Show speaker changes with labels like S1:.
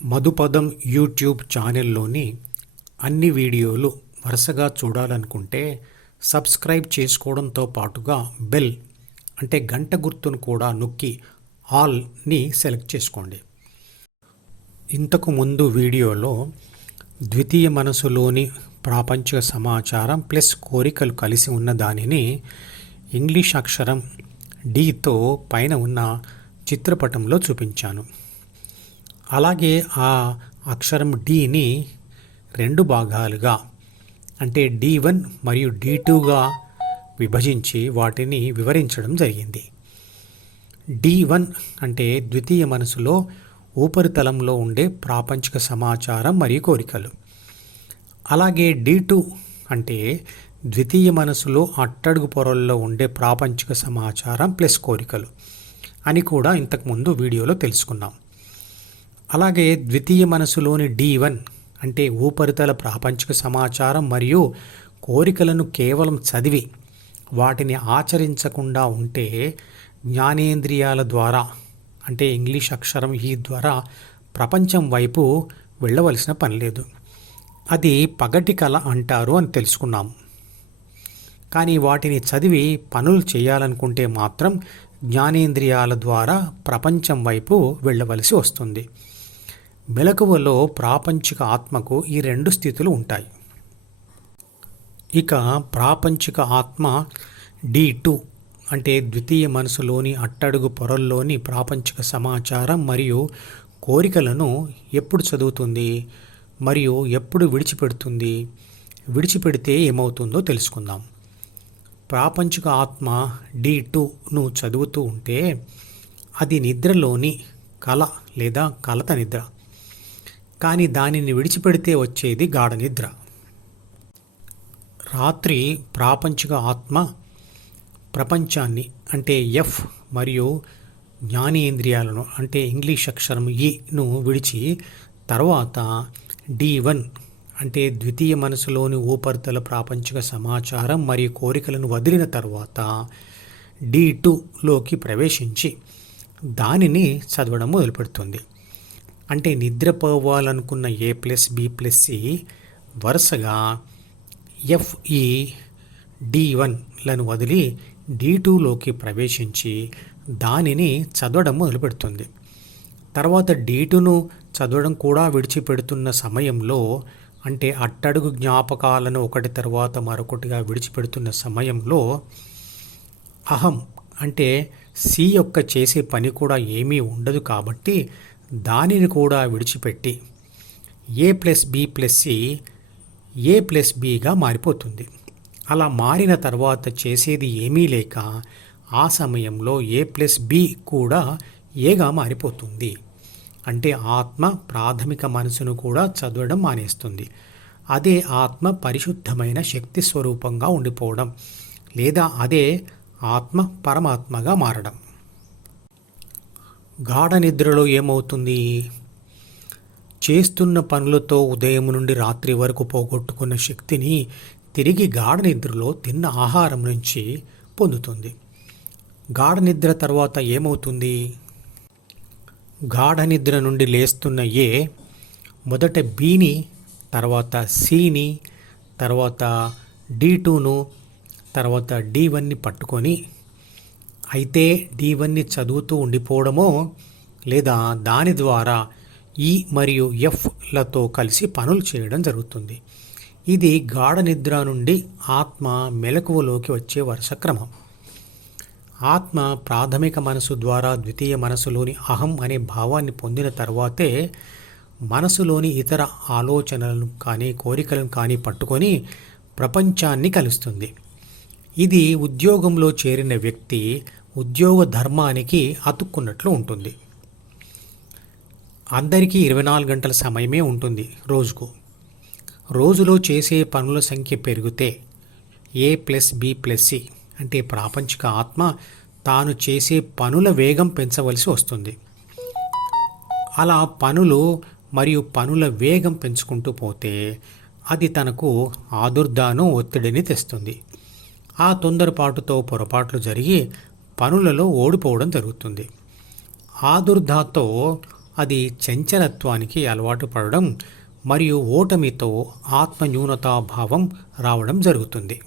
S1: మధుపదం YouTube ఛానల్లోని అన్ని వీడియోలు వరుసగా చూడాలనుకుంటే సబ్స్క్రైబ్ చేసుకోవడంతో పాటుగా బెల్ అంటే గంట గుర్తును కూడా నొక్కి ఆల్ని సెలెక్ట్ చేసుకోండి. ఇంతకు ముందు వీడియోలో ద్వితీయ మనసులోని ప్రాపంచిక సమాచారం ప్లస్ కోరికలు కలిసి ఉన్న దానిని ఇంగ్లీష్ అక్షరం డితో పైన ఉన్న చిత్రపటంలో చూపించాను. అలాగే ఆ అక్షరం డీని రెండు భాగాలుగా అంటే డి వన్ మరియు డి టూగా విభజించి వాటిని వివరించడం జరిగింది. డి వన్ అంటే ద్వితీయ మనసులో ఉపరితలంలో ఉండే ప్రాపంచిక సమాచారం మరియు కోరికలు. అలాగే డి టూ అంటే ద్వితీయ మనసులో అట్టడుగు పొరల్లో ఉండే ప్రాపంచిక సమాచారం ప్లస్ కోరికలు అని కూడా ఇంతకుముందు వీడియోలో తెలుసుకున్నాం. అలాగే ద్వితీయ మనసులోని డి వన్ అంటే ఉపరితల ప్రాపంచిక సమాచారం మరియు కోరికలను కేవలం చదివి వాటిని ఆచరించకుండా ఉంటే జ్ఞానేంద్రియాల ద్వారా అంటే ఇంగ్లీష్ అక్షరం ఈ ద్వారా ప్రపంచం వైపు వెళ్ళవలసిన పని లేదు. అది పగటి కళ అంటారు అని తెలుసుకున్నాం కానీ వాటిని చదివి పనులు చేయాలనుకుంటే మాత్రం జ్ఞానేంద్రియాల ద్వారా ప్రపంచం వైపు వెళ్ళవలసి వస్తుంది. మెలకువలో ప్రాపంచిక ఆత్మకు ఈ రెండు స్థితులు ఉంటాయి. ఇక ప్రాపంచిక ఆత్మ డి టూ అంటే ద్వితీయ మనసులోని అట్టడుగు పొరల్లోని ప్రాపంచిక సమాచారం మరియు కోరికలను ఎప్పుడు చదువుతుంది మరియు ఎప్పుడు విడిచిపెడుతుంది విడిచిపెడితే ఏమవుతుందో తెలుసుకుందాం. ప్రాపంచిక ఆత్మ డి టూను చదువుతూ ఉంటే అది నిద్రలోని కళ లేదా కలత నిద్ర. కానీ దానిని విడిచిపెడితే వచ్చేది గాఢ నిద్ర రాత్రి ప్రాపంచిక ఆత్మ ప్రపంచాన్ని అంటే ఎఫ్ మరియు జ్ఞానేంద్రియాలను అంటే ఇంగ్లీష్ అక్షరం ఈను విడిచి తర్వాత డి వన్ అంటే ద్వితీయ మనసులోని ఊపరితల ప్రాపంచిక సమాచారం మరియు కోరికలను వదిలిన తర్వాత డి టూలోకి ప్రవేశించి దానిని చదవడం మొదలుపెడుతుంది. అంటే నిద్రపోవాలనుకున్న A plus B plus C వరుసగా ఎఫ్ఈ డి వన్లను వదిలి డి టూలోకి ప్రవేశించి దానిని చదవడం మొదలుపెడుతుంది. తర్వాత డి టూను చదవడం కూడా విడిచిపెడుతున్న సమయంలో అంటే అట్టడుగు జ్ఞాపకాలను ఒకటి తర్వాత మరొకటిగా విడిచిపెడుతున్న సమయంలో అహం అంటే సి యొక్క చేసే పని కూడా ఏమీ ఉండదు కాబట్టి దానిని కూడా విడిచిపెట్టి A plus B plus C A plus బిగా మారిపోతుంది. అలా మారిన తర్వాత చేసేది ఏమీ లేక ఆ సమయంలో ఏ ప్లస్ బి కూడా ఏగా మారిపోతుంది. అంటే ఆత్మ ప్రాథమిక మనసును కూడా చదవడం మానేస్తుంది. అదే ఆత్మ పరిశుద్ధమైన శక్తి స్వరూపంగా ఉండిపోవడం లేదా అదే ఆత్మ పరమాత్మగా మారడం. గాఢ నిద్రలో ఏమవుతుంది? చేస్తున్న పనులతో ఉదయం నుండి రాత్రి వరకు పోగొట్టుకున్న శక్తిని తిరిగి గాఢ నిద్రలో తిన్న ఆహారం నుంచి పొందుతుంది. గాఢ నిద్ర తర్వాత ఏమవుతుంది? గాఢ నిద్ర నుండి లేస్తున్న ఏ మొదట బీని తర్వాత సిని తర్వాత డి టూను తర్వాత డి వన్ని పట్టుకొని అయితే డివన్ని చదువుతూ ఉండిపోవడమో లేదా దాని ద్వారా ఈ మరియు ఎఫ్లతో కలిసి పనులు చేయడం జరుగుతుంది. ఇది గాఢ నిద్ర నుండి ఆత్మ మెలకువలోకి వచ్చే వరుస క్రమం. ఆత్మ ప్రాథమిక మనసు ద్వారా ద్వితీయ మనసులోని అహం అనే భావాన్ని పొందిన తర్వాతే మనసులోని ఇతర ఆలోచనలను కానీ కోరికలను కానీ పట్టుకొని ప్రపంచాన్ని కలుస్తుంది. ఇది ఉద్యోగంలో చేరిన వ్యక్తి ఉద్యోగ ధర్మానికి అతుక్కున్నట్లు ఉంటుంది. అందరికీ ఇరవై నాలుగు గంటల సమయమే ఉంటుంది రోజుకు. రోజులో చేసే పనుల సంఖ్య పెరిగితే A plus B plus C అంటే ప్రాపంచిక ఆత్మ తాను చేసే పనుల వేగం పెంచవలసి వస్తుంది. అలా పనులు మరియు పనుల వేగం పెంచుకుంటూ పోతే అది తనకు ఆదుర్దాను ఒత్తిడిని తెస్తుంది. ఆ తొందరపాటుతో పొరపాట్లు జరిగి పనులలో ఓడిపోవడం జరుగుతుంది. ఆదుర్దాతో అది చంచలత్వానికి అలవాటు పడడం మరియు ఓటమితో ఆత్మన్యూనతాభావం రావడం జరుగుతుంది.